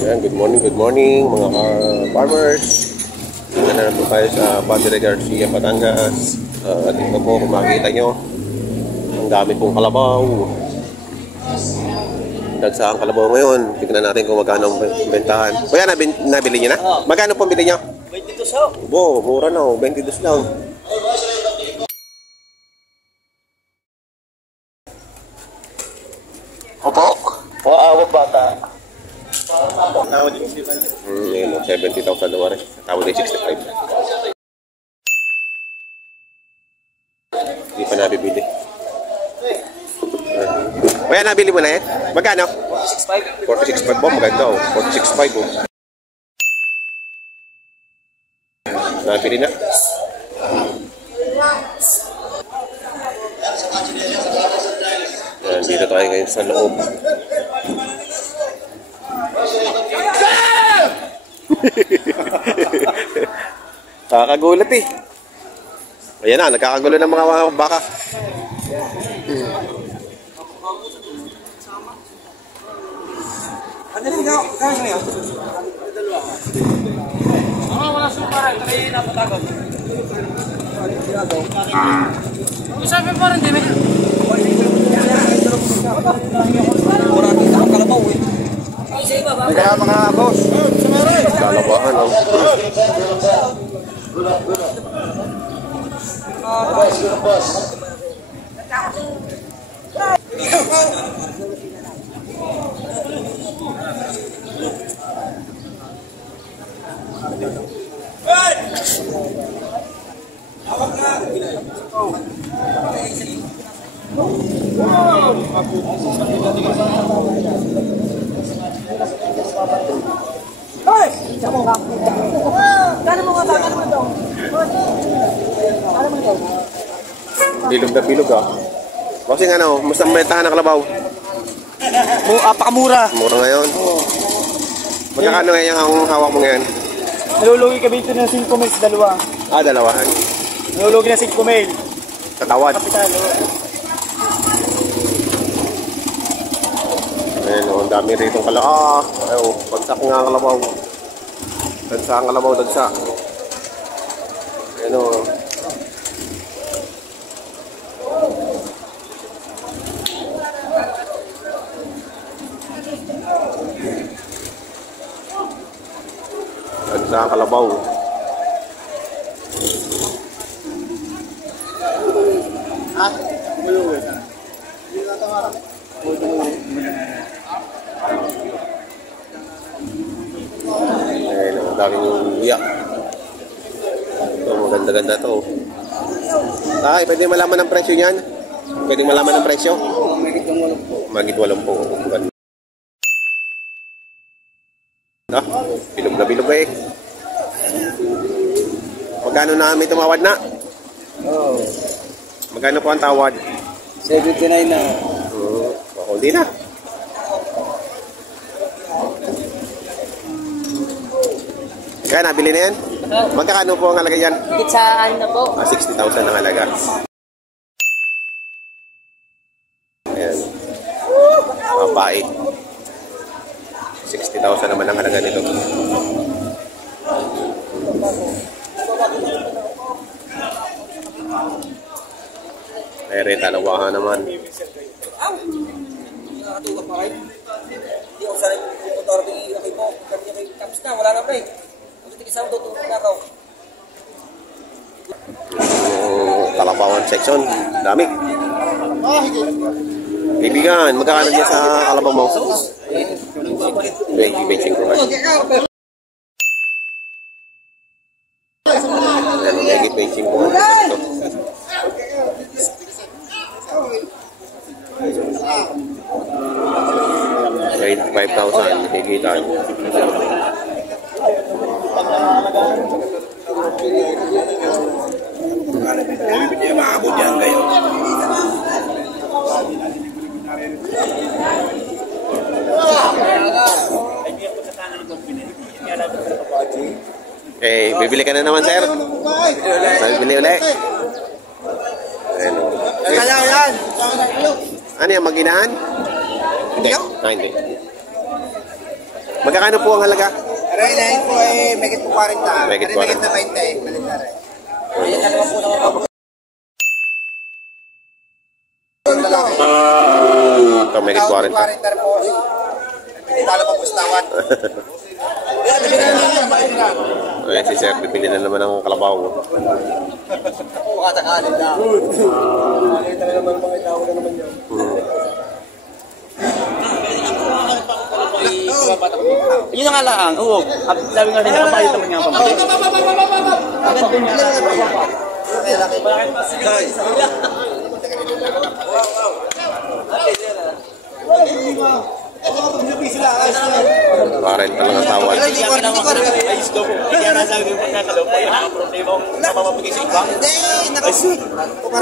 Ayan, good morning mga farmers. Dito na po tayo sa Padre Garcia, Batangas. At ito po, kung makikita nyo, ang dami pong kalabaw. Dagsaan kalabaw ngayon. Tignan natin kung magkano ang bentahan. Kuya, nabili nyo na? Magkano pong bili nyo? 22 ho. Bo, mura na o. 22 lang. Opo. Awag bata. Tawad yung 70,000 daw rin. Tawad yung 65. Hindi pa nabibili. Kaya nabili mo na eh? Magkano? 46.5 po, maganda o. 46.5 o. Nabili na. Yan, dito tayo ngayon sa loob. Nakakagulat eh. Ayan na, nagkakagulo ng mga baka. Ano rin ka? Kaya siya yun? Wala sumaray. Kaya napatagod. Sabi pa rin, di ba? Kaya mga boss. Lalabahan o. Bilog na bilog ah. Kasi nga ano, musta mabentahan ng kalabaw? Apakamura. Mura ngayon. Magkakano ngayon ang hawak mo ngayon? Nalulugi kami ito ng 5 mil sa dalawa. Ah, dalawahan. Nalulugi na 5 mil. Tatawad. Kapital. Ayan o, ang dami rito kalabaw. Ayaw, bagsak nga ang kalabaw. Dagsa ang kalabaw, dagsa. Ayan o. Dagsa ang kalabaw. Ayan o, ang daming luya. Ito, maganda-ganda ito. Ay, pwede malaman ang presyo niyan? Pwede malaman ang presyo? Magit 8 po. Ah, bilog na bilog eh. Magkano na may tumawad na? Magkano po ang tawad? 79 na. Hindi na. Kaya nabili na yan? Magkakano po ang halaga yan? Higit sa ano po? 60,000 ang halaga. Ayan. Mabait. 60,000 naman ang halaga nito. Mere, talawahan naman. Nakatuwa pa kayo. Hindi ako sanay yung motor ng ilaki mo. Kami niya kayo tapos na. Wala na pre. Magtitigis ako doon na ako. Kalabawan section. Dami. Ibigan, magkakano dyan sa kalabaw mo? Benching ko nga. Benching ko nga. 85,000 higitan. Maabot yan kayo. Eh, bibili ka na naman, sir. Bibili ulit. Yan. Ano yan, mag-inahan? Hindi. Ah, hindi. Magkakano po ang halaga? Aray na po ay megit po 40. Megit Aray 40. megit na 20. Malit na rin. Ayan naman po naman po. Ito, megit 40. 40 po. Talo pa po sa tawad. Ayan si Sir, bibili na naman ng kalabaw. Katakalin na. Nakita na naman mga tao na naman yun. Yun ang alaang, oo. Sabi nga nila, kapayot naman nga pa. Agad din nga. Parang talagang tawad. Kaya nasabi ko pagkakalaw pa yun ang problema kung napapapagay sa iba.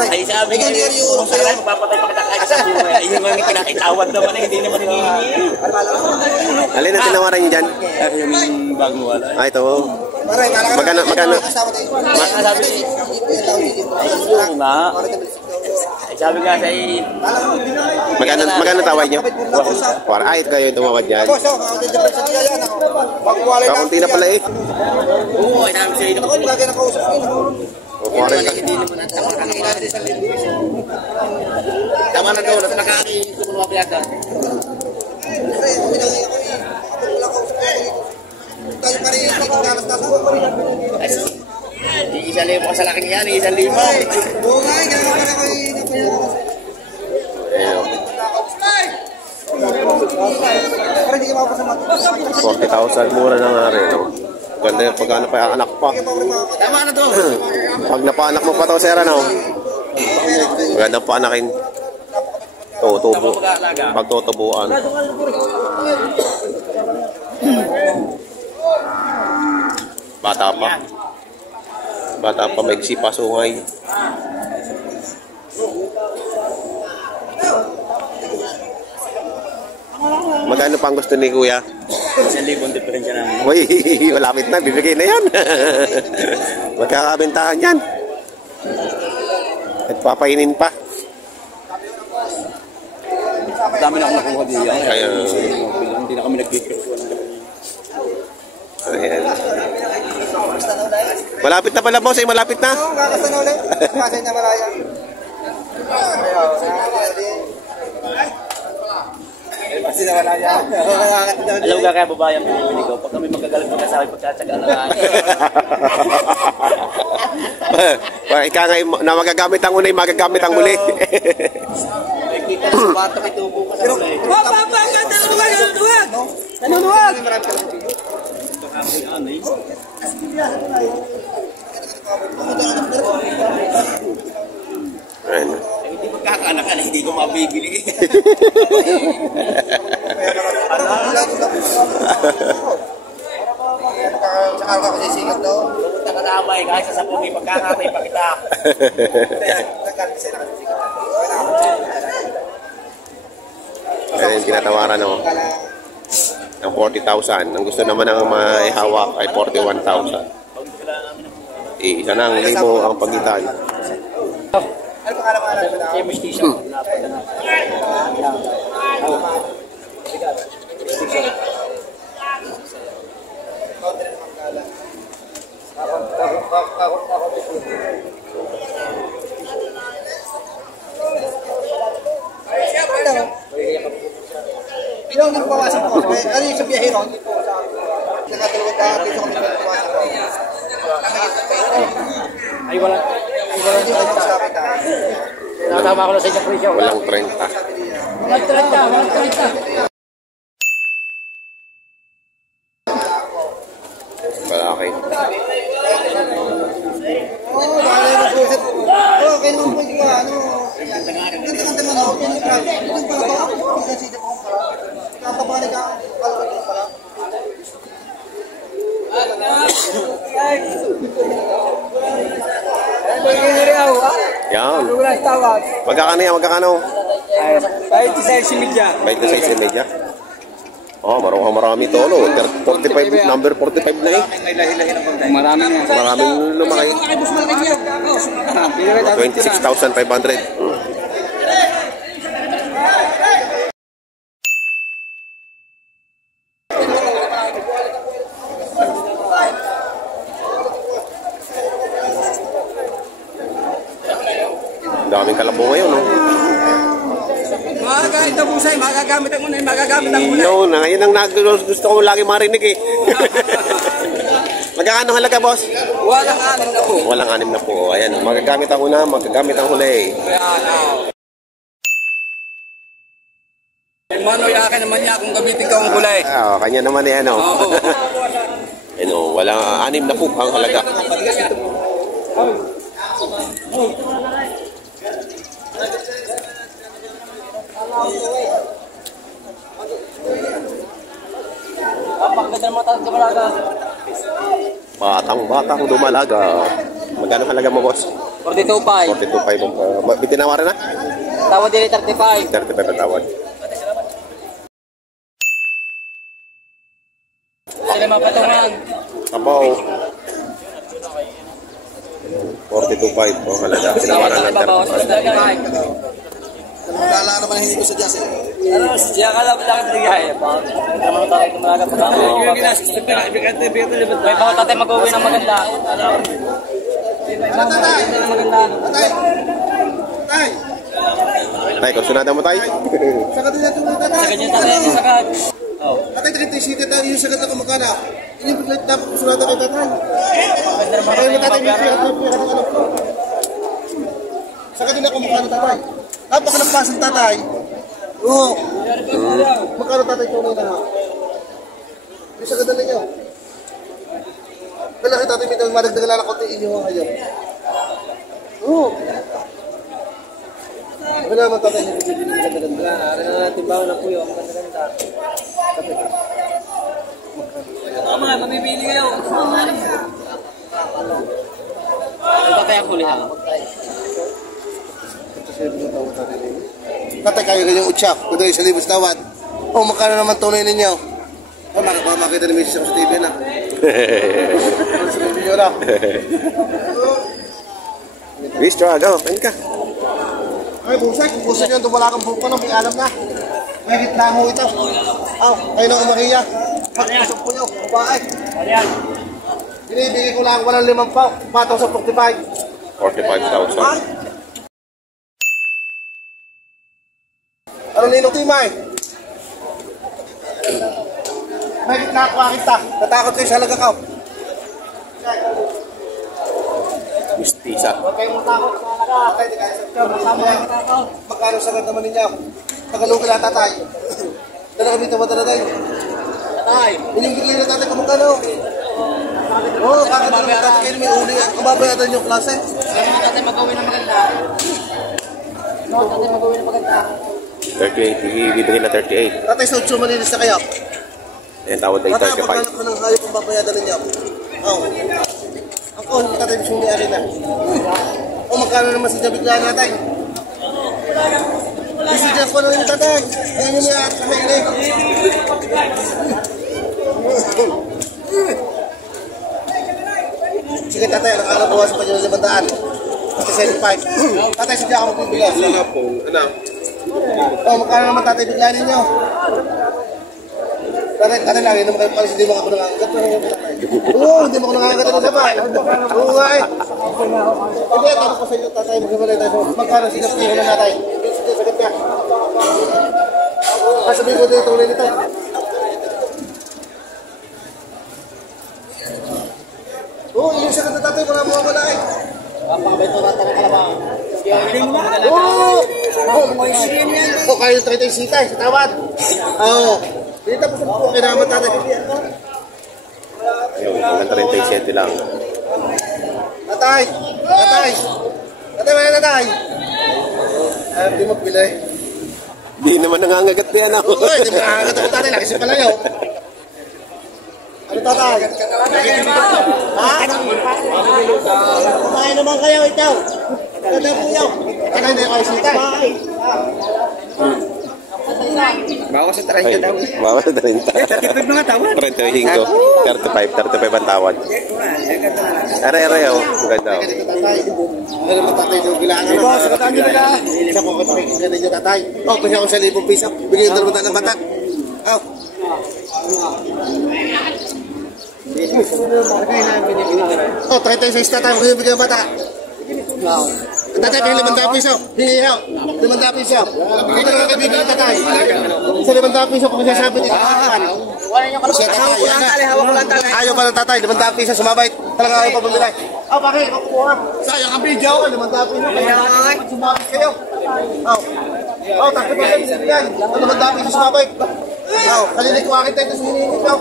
Ay sabi nga yung sarang magpapatay pa kita kahit sa buhay. Ayun nga yung pinakitawad naman eh, hindi naman hinihingi. Alin ang tinawaran niyo dyan? Yung bagong wala. Ah, ito. Magkano? Oo nga. Ay sabi nga sa Magkano tawad niyo? Para ito kayo tumawad niyan. Kakunti na pala eh. oo, ay namin sa'yo. O, 40. Hindi naman ang tama na tama na daw, nakakakinig ko mga piyata. Isang libo ka sa laking yan, isang libo. Ayun. 40,000 mura na nga rin. No? Ganda yung pag-ano pa yung anak pa. Tama na to. Pag napaanak mo pa to, Sir, ano? Magandang paanakin. Tutubo. Pagtutubuan. Bata pa. Bata pa, may sipasungay. Magkano pa ang gusto ni Kuya? Isang libong diferensya namin. Uy, malapit na. Bibigay na yan. Magkakabentahan yan. At papainin pa. Dami na akong nakuha diyan. Kaya, Hindi na kami nag-dikit. ayan. Malapit na pala, boss. Ay, malapit na. Kakasan na ulit. Kasay na malaya. Kasi na malaya. Alam ka kaya babayang pinipili ko. Pag kami magkagalag magkasabi pagkatsaga na lang. Ika nga na magagamit ang unay, magagamit ang muli. May kita na sa bata may tubo ka sa ulay. Nanunuwag! Ayan. Ay, hindi magkakaanak ka na hindi ko mabibili. Saka ka kasi sigat daw. Pumunta ka na amay kahit sa sapong may pagkakatay pa kita. Ayan yung tinatawaran, no? Ang 40,000. Ang gusto naman ng may hawak ay 41,000. Isa na ang libo ang pagitan. Ano pangalan mo alam mo daw? Kaya mistisya. Yung nagbawasan po. Ano yung sa biyahe ron? Nakatulog dahil dito kami nagbawasan po. Ay, wala. Hindi ko sabi tayo. Nakatama ko na sa inyong presyo. Walang 30. Walang 30. Malaki. Oo, baka na yung pusit. Oo, kaya naman po yung ano. Ganda naman ako. Yung grabe. Yung bago ako. Kasi dito ko pala. Kapabalik ka. Kalawin ko pala. Yan. Magkakano yan? Magkakano? Kahit isa yung simidya. 26 media. Oh, marami to, no? 45, number 45 na eh. Maraming nga. Maraming lumaki. 26,500. Daming kalabaw ngayon, no? Kahit na busay, magagamit ang unay, magagamit ang unay. No, na ngayon ang gusto ko lagi marinig eh. Magkano halaga, boss? Walang anim na po. Walang 6 na po. Ayan, magagamit ang una, magagamit ang huli. Manoy, akin naman niya kung gamitin ka ang kulay. Kanya naman eh, ano. Oo. Ano, walang 6 na po ang halaga. Batang dumalaga. Magkano halaga mo, boss? 42.5. 42.5. Bitinawaran na? Tawad din 35. 35 ang tawad. Sila mapatungan. Kabaw. 42.5 po halaga. Tinawaran ng 35. Lala naman hindi ko sa Diyas eh. Ano, siya ka lang pinigay. Hindi naman tayo kumalaga pa. May bawat tatay mag-uwi ng maganda. Tatay! Tatay! Tatay! Tay, konsunada mo, tay? Sagat din natin mga tatay. Sa kanya tatay, sagat. Tatay, 37 tayo yung sagat na kumakana. Ini paglit na kusunada kay tatay. Kaya mo tatay, may piyak na piyak na ano. Sagat din na kumakana tatay. Napakalampasan tatay. Oo. Magkano tatay tunay na ha? Yung sagat na ninyo. Malaki tatay, may madagdagan lang konti inyo nga kayo. Oo. Wala naman tatay, hindi ko bibili ka ganda. Wala, arin na natin bawa na po yun. Ang ganda-ganda. Tama, mamibili kayo. Ito kaya huli ha? Tatay, kayo kanyang utsak. Kung doon sa libos tawad. O, magkano naman tunay ninyo? O, makita ni Mrs. sa TV na. Sa video na. Bistro, go. Kain ka. Ay, busay. Kung gusto nyo, wala kang buko na. May alam na. May gitna mo ito. Aw, kayo na umakiya. Pagpasok po nyo. Babae. Binibigay ko lang walang 5 pa. Patong sa 45. 45,000. Ano ninong timay? May gitna ako kita. Natakot kayo sa halaga ka. Mistisa. Huwag kayong matakot sa halaga. Tatay, di kayo sa masama lang kita ako. Magkano sagad naman ninyo? Tagalogin na tatay. Dala kami tawa-dala tayo. Tatay. Binibigay na tatay kung magkano. Oo, kakita naman tatay kayo may uli. Kababayatan yung klase. Tatay mag-uwi na maganda. Tatay mag-uwi na maganda. 38. Ibibigay na 38. Tatay, sa 8 malinis na kayo. Ayan, tawad na yung Tatay, 35. pagkanak mo ng hayop kung babayadan ninyo. Oo. Ako, hindi tatay gusto may ari na. O, magkano naman si Jabigla natin? Isidyan ko na rin tatay. Ayan yun niya at kamay. Sige tatay, ang araw bawas pa nyo 500. Kasi 75. Tatay, sadya ako magbibigay. Wala po. Ano? O, magkano naman tatay bigla ninyo? Tatay lang, hindi mo kayo palis, hindi mo ako nangangagat. Oo, hindi mo ako nangangagat ng sabay. Oo nga eh. Hindi, tanong ko sa inyo tatay, magkabalay tayo. Magkano sinap niyo na natay? Sige, sagat ka. Kasabihin ko dito, tuloy nito. Oo, yung sagat na tatay, wala mo wala eh. Papakabento natin ang kalabaw. Oo! Oo, kayo tayo tayo sitay, sa tawad. Oo. Hindi tapos ang po, kailangan tatay. Ayun, hanggang 37 lang. Tatay! Tatay! Tatay, may tatay! Ay, hindi mo pilay. Di naman nangangagat yan ako. Oo, hindi mo nangangagat ako tatay, laki siya palayaw. Ano tatay? Ha? Kumain naman kayo ito. Tatay po yaw. Tatay na kayo sitay. Bawas sa 30 daw. Bawas sa 30. 35 mga tawad. 35. 35 ang tawad. Are-are, oh. Maganda, oh. Ano naman tatay yung bilangan na? Boss, kataan nyo na ka. Isa ko kapag ganun yung tatay. O, pwede ako sa 1,000 piso. Bigyan yung 200 ng batak. O. Oh, 36 tatay. Huwag kayo bigyan ng bata. Tatay, bigyan 500 piso. Hingi ho. 500 piso. Ito na kayo bigyan tatay. Sa 500 piso kung sasabi nito. Ayaw pa ng tatay. 500 piso sumabay. Talaga ayaw pa bumili. Oh, bakit? Kukuha. Sayang ang video. 500 piso. Sumabay kayo. Oh, takot pa kayo. 500 piso sumabay. Oh, kalilig ko akin tayo sa hininit ko.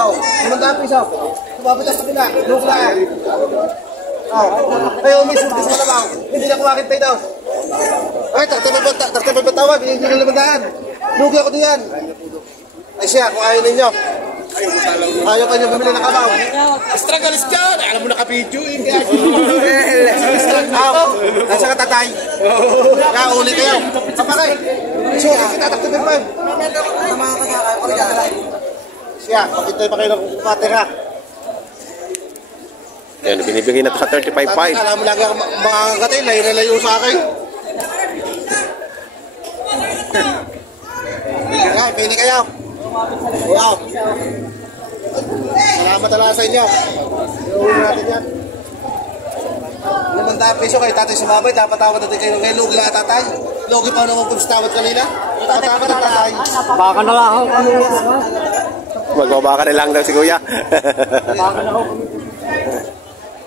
Oh, 500 piso. Sumabay tayo sa pila. Look lang. Oh, kayo may surtis mo naman. Hindi na kumakit tayo daw. Ay, tartibay ba tawag? Hindi nyo lumandaan. Lugi ako diyan. Ay siya, kung ayaw ninyo. Ayaw pa nyo bumili ng kabaw. Astragalis dyan! Alam mo naka-video eh. Nasa ka tatay. Kaya uli kayo. Kapakay. Siya, tataktibin pa. Siya, pakitoy pa kayo ng patera. Yan, binibigay na to sa 35.5. Alam mo lagi ako makakatay, layo sa akin. Kaya, pili kayo. Wow. Salamat talaga sa inyo. Iuwi natin yan. 500 piso kayo, tatay sumabay. Dapat tawad natin kayo ngayon. Lugi lang tatay. Lugi pa naman kung tawad kanina. Tawad na tatay. Baka na lang ako. Magbabaka na lang daw si Kuya.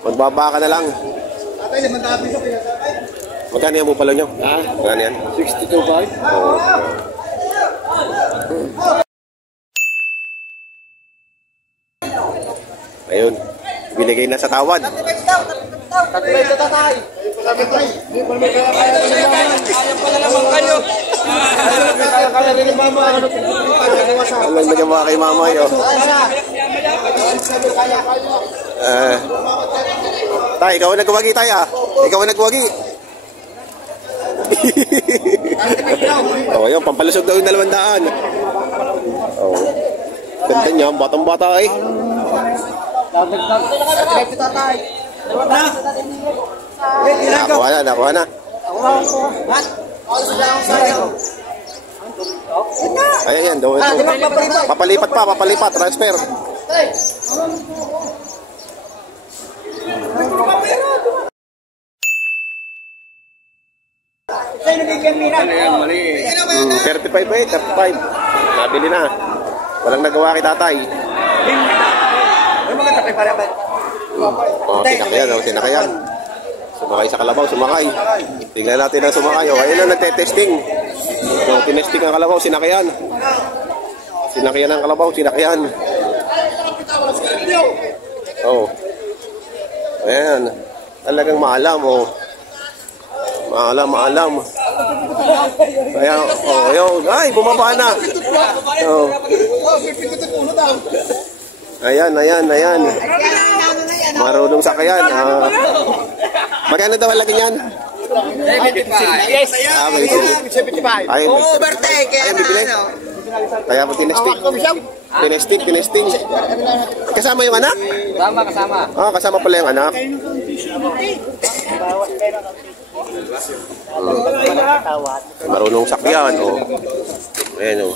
Magbabaka na lang. Tatay, 500 piso kayo. Magkano yan mo pala nyo? Magkano yan? 62 ba? Oo. Ayun. Binigay na sa tawad. Tatay, tatay. Ayaw pala naman kayo. Kaya rin yung mama. Alam na mga kay mama yun. Tay, ikaw ang nagwagi tayo ah. Ikaw ang nagwagi. Oh, yun, pampalusog daw yung 200. Oh. Ganda niya, batang-bata eh. Nakuha na, nakuha na. Ayan yan, daw ito. Papalipat pa, papalipat, transfer. Sa'yo nabigyan mira. 35 ba eh, 35. Nabili na. Walang nagawa kay tatay. May mga tatay para ba? Sinakayan, sinakayan. Sumakay sa kalabaw, sumakay. Tingnan natin ang sumakay. O, ayun na, nagte-testing. So, tinesting ang kalabaw, sinakayan. Sinakayan ang kalabaw, sinakayan. Oh. Ayan. Talagang maalam, oh. Maalam, maalam. Ayan, oh, ayun. Ay, bumaba na. Oh. Ayan, ayan, ayan. Marunong sakayan. Magkano daw lagi niyan? 75. Yes. May 75. Ayun. Overtake. Ayun, bibili. Kaya po tinesting. Tinesting, tinesting. Kasama yung anak? Kasama, kasama. Ah, kasama pala yung anak. Marunong sakyan, oh. Ayan, oh.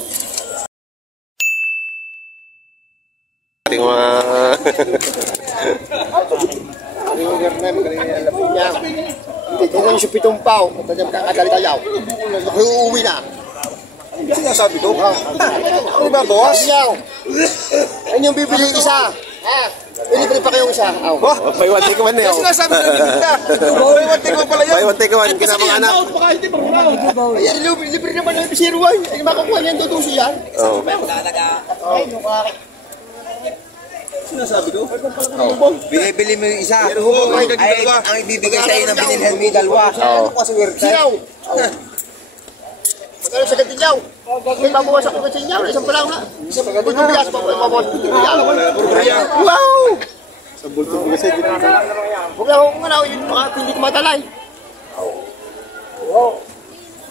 Ating mga... Hindi ko yung supitong pao. Kakadali tayaw. Uuwi na. Sinasabi ko. Ano ba, boss? Ano yung bibili isa? Bili pa kayong isa. Buy one, take one eh, oh. Sinasabi ko na Buy one, take one pala yun. Buy one, take one, kinamang anak. Ayan, libre naman ng bisiruan. Ay, makakuha niyan doon siya. Oh. Sinasabi ko? Binibili mo yung isa. Ay, ang ibibigay sa'yo ng binilhan mo yung dalawa. Oh. Siyaw! Magkano sa gantilyaw? May mabuwas ako sa inyaw. Isang palaw na. Isang bultong bigas. Mabuwas ko tinyaw. Wow! Sa bultong bigas ay dinasa. Huwag lang akong nganaw. Hindi ko matalay.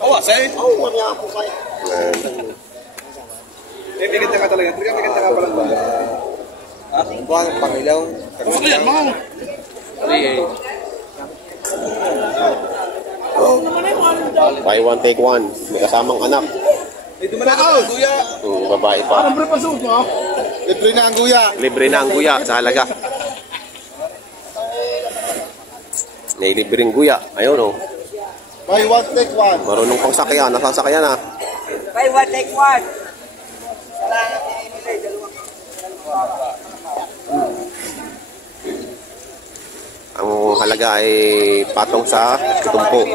Awa, sa'yo. Huwag niya ako kaya. Bigyan ka talaga. Bigyan ka pala ba? Buwan, pangilaw. Yan, mga. Buy one, take one. May kasamang anak. Ito man ako, kuya. Babae pa. Ano ba pa suot mo? Libre na ang guya. Libre na ang guya sa halaga. May libreng guya. Ayun oh. Buy one, take one. Marunong pang sakyan. Nasasakyan na. Buy one, take one. Ang halaga ay patong sa 70.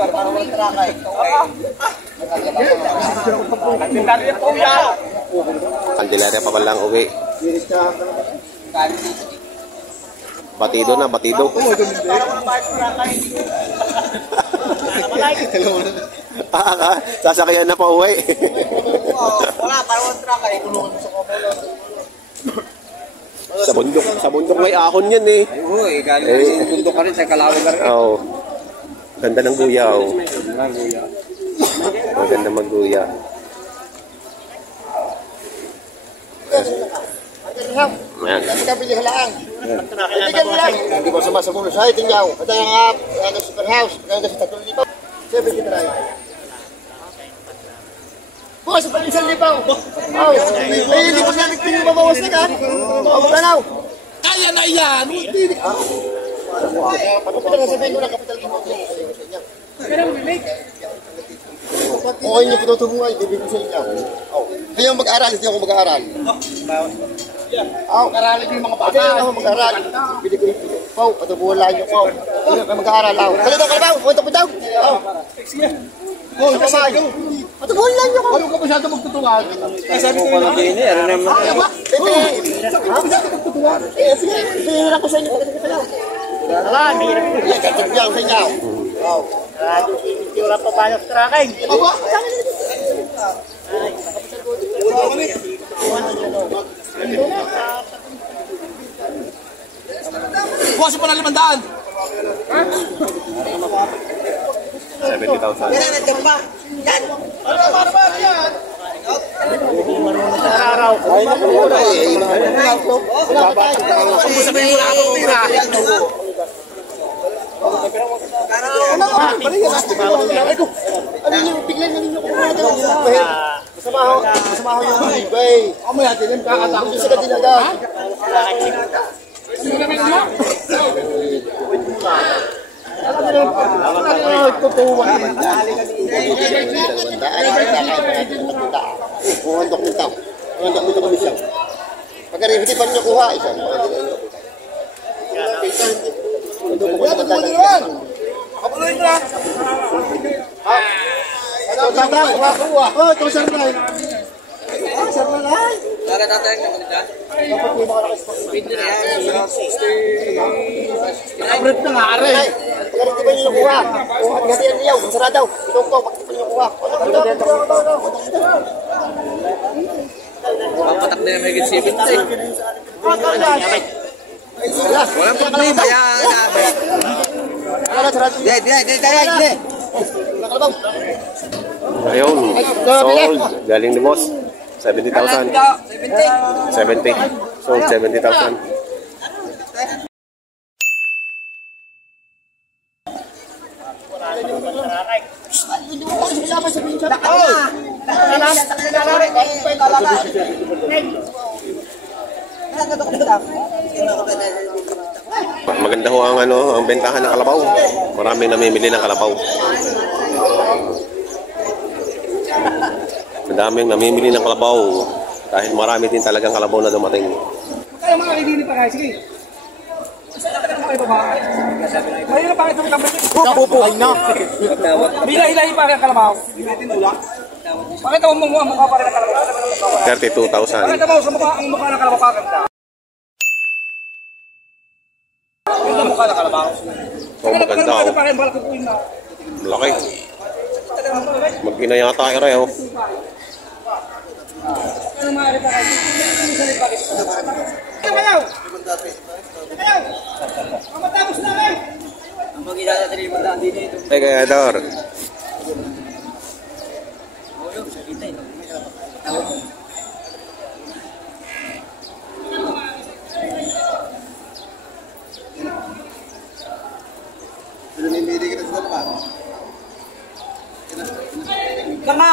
Candelaria pa palang uwi. Batido na, batido. Sasakyan na pa uwi. Wala, parang truck ay. Sa bundok may ahon yan eh. Oo, galing sa bundok ka rin, sa Kalawag ka rin. Oo. Ganda ng guya oh. Maganda magguya. Ayan. Kapili halaan. Itigan mo lang. Hindi mo sama sa mulo. Sa itin yaw. At ang super house. Ang sa tatlo lipaw. 70 try. Boss, pa isang lipaw. Oh, hindi pa natin tingin mabawas na ka. Oh, tanaw. Kaya na yan. Pagkapit na sabihin ko na kapital mo. Okay niyo patutunguan, bibigyan sa inyo. Oh, kayo mag-aral, hindi ako mag-aaral. Mag-aaral yung mga bata. Kaya ako mag-aaral. Bili ko yung pau, patubuhan niyo po. Hindi ka mag-aaral. Kalito ka ba? Punta po daw. Oh, kasay. Patubuhan lang niyo ko. Ano ka masyado magtutuwag? Sabi ko pala din eh, ano naman. Masyado magtutuwag. Sige, sige ko sa inyo. Wala, mahirap ko. Katibiyan sa inyo. Oh. Hindi wala pa paano sa tracking. Aba, bukas pa na 500. 70,000. Yan. Para yan. Araw. Ay, sabihin mo na ako tira. Ano yung biglan na ninyo kung ano masama ho yung ibay. Ako may atin yung kakatakot sa kadinagan. Pagkari, hindi pa niyo kuha. Kapuloy na! Oh, ito sir na. Sir na na. Para tatay ng kanila. Dapat may mga Pwede na yan. Abret na nga rin. Pagkari, di ba niyo kuha? Hati-hatian niyaw, masara daw. Ito po, bakit pa niyo kuha? Papatak na yung may 70. Walang problema yan. Hindi. Ayun. Sold. Galing ni boss. 70,000. 70. Sold 70,000. Maganda ho ang ang bentahan ng kalabaw. Maraming namimili ng kalabaw. Madaming namimili ng kalabaw dahil marami din talagang kalabaw na dumating. Kaya mga kaibigan pa guys, sige. Mahirap pa ito ng Napupuhay na. Bila-ilahin pa ang kalabaw. Pakita mo ang mukha pa rin ng kalabaw. 32,000. Pakita mo sa mukha ang mukha ng kalabaw pagkanda. Ang mukha ng kalabaw. Oh, maganda oh. Malaki. Mag-ina yata tayo rin oh. Ano maaari pa kayo? Ano kayo? Ang matapos na kayo! Ang mag-ilala sa limandaan din ito. Ay, kaya Dor. Kama!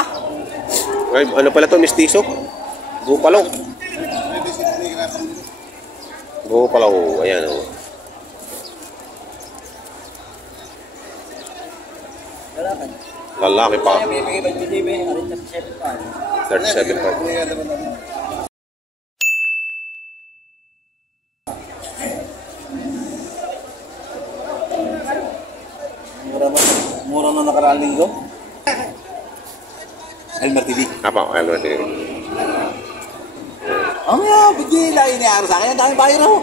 Ay, ano pala to, mistiso? Bupalo. Oo pala, oh. Ayan, oh. Lalaki pa. 37.5. Mura na nakaraang linggo. Elmer TV. Apa, Elmer TV. Bigla iniaro sa akin. Ang daming bayan ako.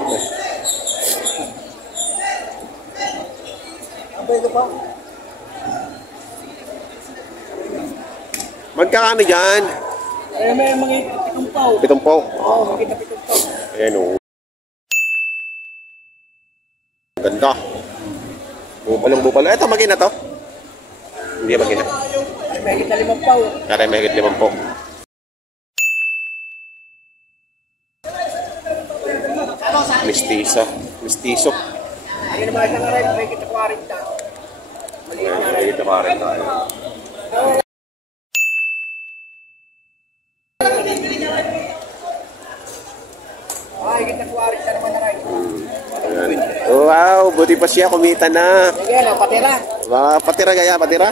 Ang bayan pa. Magkakano dyan? May mga itumpaw. Pitumpaw. Oo, makita pitumpaw. Ayan, oh. Ganda. Bupalong-bupalo. Ito, magina to? Hindi magina. May kita 5 paw. Kaya may higit 5 po. Mistiso. Mistiso. Ayun naman ka na rin, may kita 40. Ayan, may higit 40 tayo. Ay, kita 40 naman na rin. Ayan. Wow, buti pa siya. Kumita na. Sige, patira. Patira gaya, patira?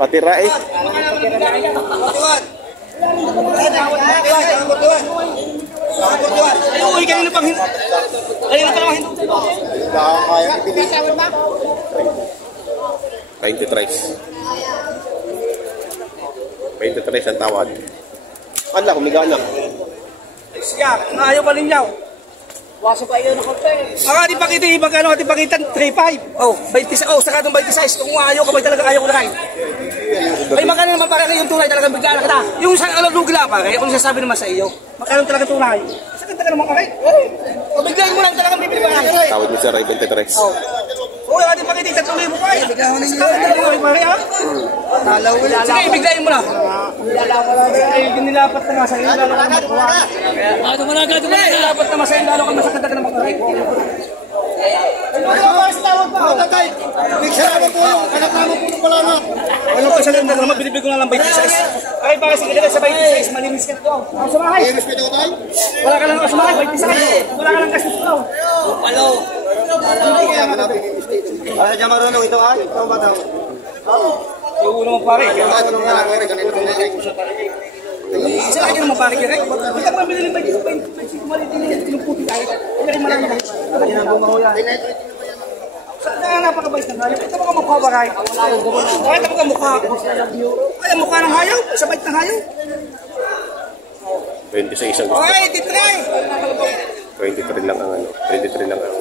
Patira eh. Patira na kaya. Uy, kanina pang hindi. Kanina pa naman hindi. 23 ang tawad. Kala, kumigana. Siya, ayaw pa ninyaw. Waso pa iyo na kape. Di pakita, magkano di pakitan 3.5. Oh, 26. Oh, saka itong 26. Kung ayaw ka ba talaga ayaw ko na kayo. Ay, magkano naman para yung tunay talagang biglaan ka na. Yung sa lugi lang pare, kung sasabi naman sa iyo, magkano talaga tunay. Sakit talaga naman pare. O biglaan mo lang talagang bibili ba? Tawad mo siya, 23. Oh. Uy, di pakita 3,000 pa. Biglaan mo na niyo. Pare, ha? Talaw wala. Sige, biglaan mo na. Ay, ginilapat na nga sa iyo lalo ka magkuha. Dumalaga. Ginilapat na sa iyo lalo ka masakit na magkuha. Ano ko sa ganda naman, binibig ko na lang 26. Ay, baka sige na sa 26, malinis ka ito. Ang sumahay. Wala ka lang sumahay, 26. Wala ka lang kasis ito. Palo. Para dyan marunong ito ay. Ito ba daw? Yung ulo mo pare. Isa lagi naman pare kaya. Kita pa bilhin ng 26 malinis yung puti tayo. Hindi rin malaki. Hindi na bumaho yan. Saan napakabais ng hayop? Ito mga mukha ba kahit? Ito mga mukha. Ay, mukha ng hayop. Sabay ng hayop. 26 ang gusto. Okay, titry. 23 lang ang ano. 23 lang ang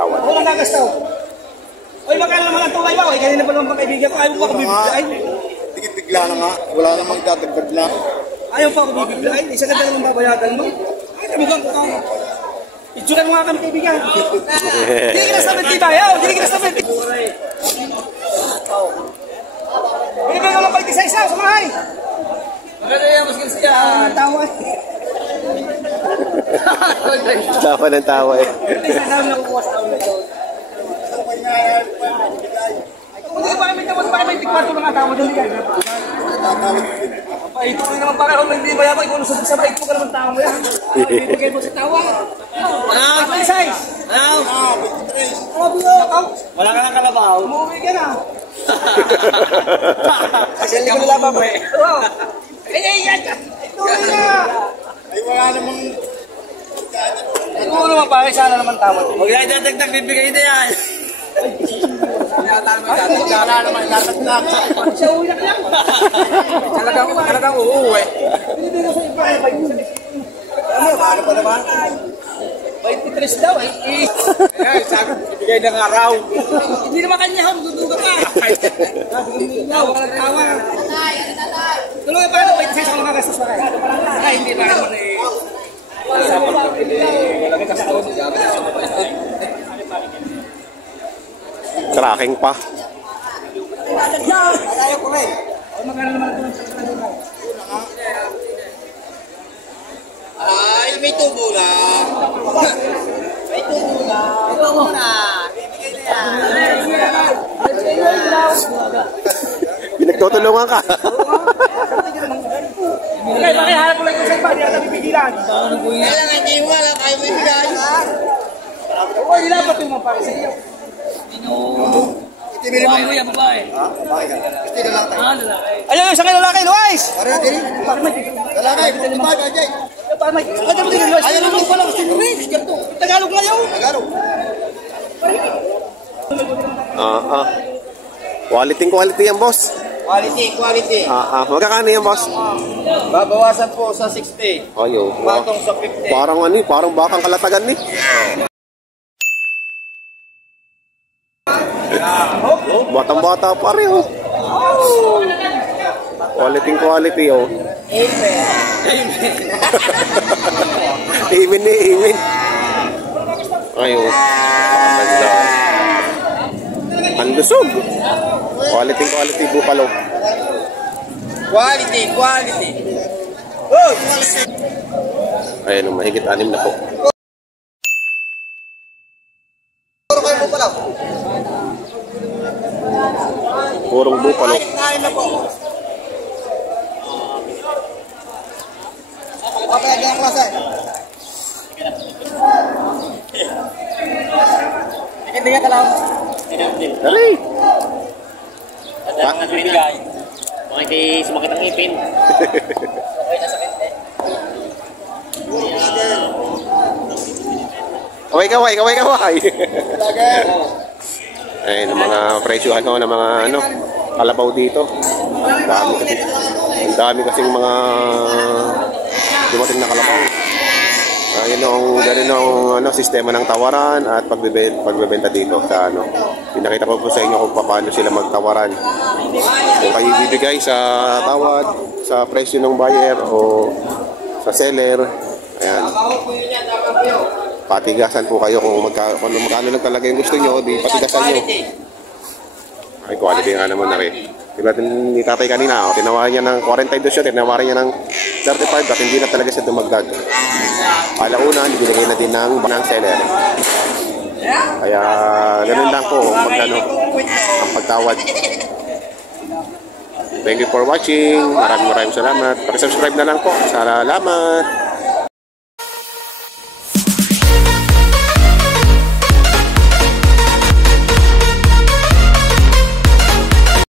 tawad. Walang nagastaw. Uy, magkano naman ang tulay mo? Ay, kanina pa naman kaibigan ko. Ayaw pa ako bibigay. Tigit bigla na nga. Wala namang dadagdag na. Ayaw pa ako bibigay. Isa ka talagang babayadan mo. Ay, tamugang ko tayo. Itsura mo nga kami kaibigan. Hindi ka na sa benti tayo. Hindi ka na sa benti. Binibigay ko lang 26 na. Sumahay. Maganda yan. Mas gansi yan. Tawa. Tawa ng tawa eh. Isa na nakukuha sa taon na taon. Hindi ba kami tawad ba kami tikwato ng atawa dyan yan? Ito rin naman para kung hindi mayaman kung nasa sa bait mo ka naman tao mo yan. Bibigay mo sa tawa. Ano? Size? Ano? 23. Wala ka ng kalabaw. Umuwi ka na. Kasi hindi ko nalaban mo eh. Ay, yan ka. Ito na. Ay wala namang... Ito naman pare, sana naman tama. Huwag na idadagdag, bibigay na yan. Wala naman tatagdag. Siya uwi na lang. Talagang uuwi. Hindi ko sa iba ay 23. Ano pa naman? 23 daw eh. Ayan, sabi, bibigay ng araw. Hindi naman kanya ako, duduga pa. Tawa ka lang tawa. Tuloy pa rin, 26 ako makagastos na kayo. Ay, hindi pa naman eh. Tracking pa. Ayaw ko rin. Magkano naman ito sa kanila? Ay, may tubo na. May tubo na. Ito muna. Bibigay na yan. Pinagtutulungan ka. Okay, pakiharap mo lang yung sa iba, hindi natin pipigilan. Kailangan hindi mo alam, kaya mo ibigay. Oo, ilapat yung mga pare sa iyo. Babae mo yan, babae. Ayun, sa kayo lalaki, Luis! Lalaki, Ajay. Ayaw naman pala kasi Luis. Tagalog na yun. Quality yan, boss. Quality. Magkakano yan, boss? Babawasan po sa 60. Ayo. Patong sa 50. Parang bakang kalatagan ni. Batang-bata pa rin, oh. Quality, oh. Amen. Amen. Ayo. Ganda. Ang lusog. Quality, bupalo. Quality. Ayan, mahigit 6 na po. Puro kayo mo pala. Purong bupalo. Okay, ganyan klase. Tingnan ka lang. Aray! Ang bibigay. Bakit sumakit ang ipin? Okay, nasakit eh. Kaway. Ayun, ang mga presyuhan ko ng mga kalabaw dito. Ang dami kasing mga dumating na kalabaw. Ganun ang sistema ng tawaran at pagbebenta dito sa pinakita ko po sa inyo kung paano sila magtawaran. Kung kayo bibigay sa tawad, sa presyo ng buyer o sa seller. Ayan. Patigasan po kayo kung magkano lang talaga yung gusto nyo, di patigasan nyo. Ay, quality nga naman na rin. Diba ni tatay kanina, tinawaran niya ng 42 siya, tinawaran niya ng 35 at hindi na talaga siya dumagdag. Alauna, binigay na din ng seller. Kaya ganun lang po ang pagtawad. Thank you for watching. Maraming salamat. Paki-subscribe na lang po. Salamat.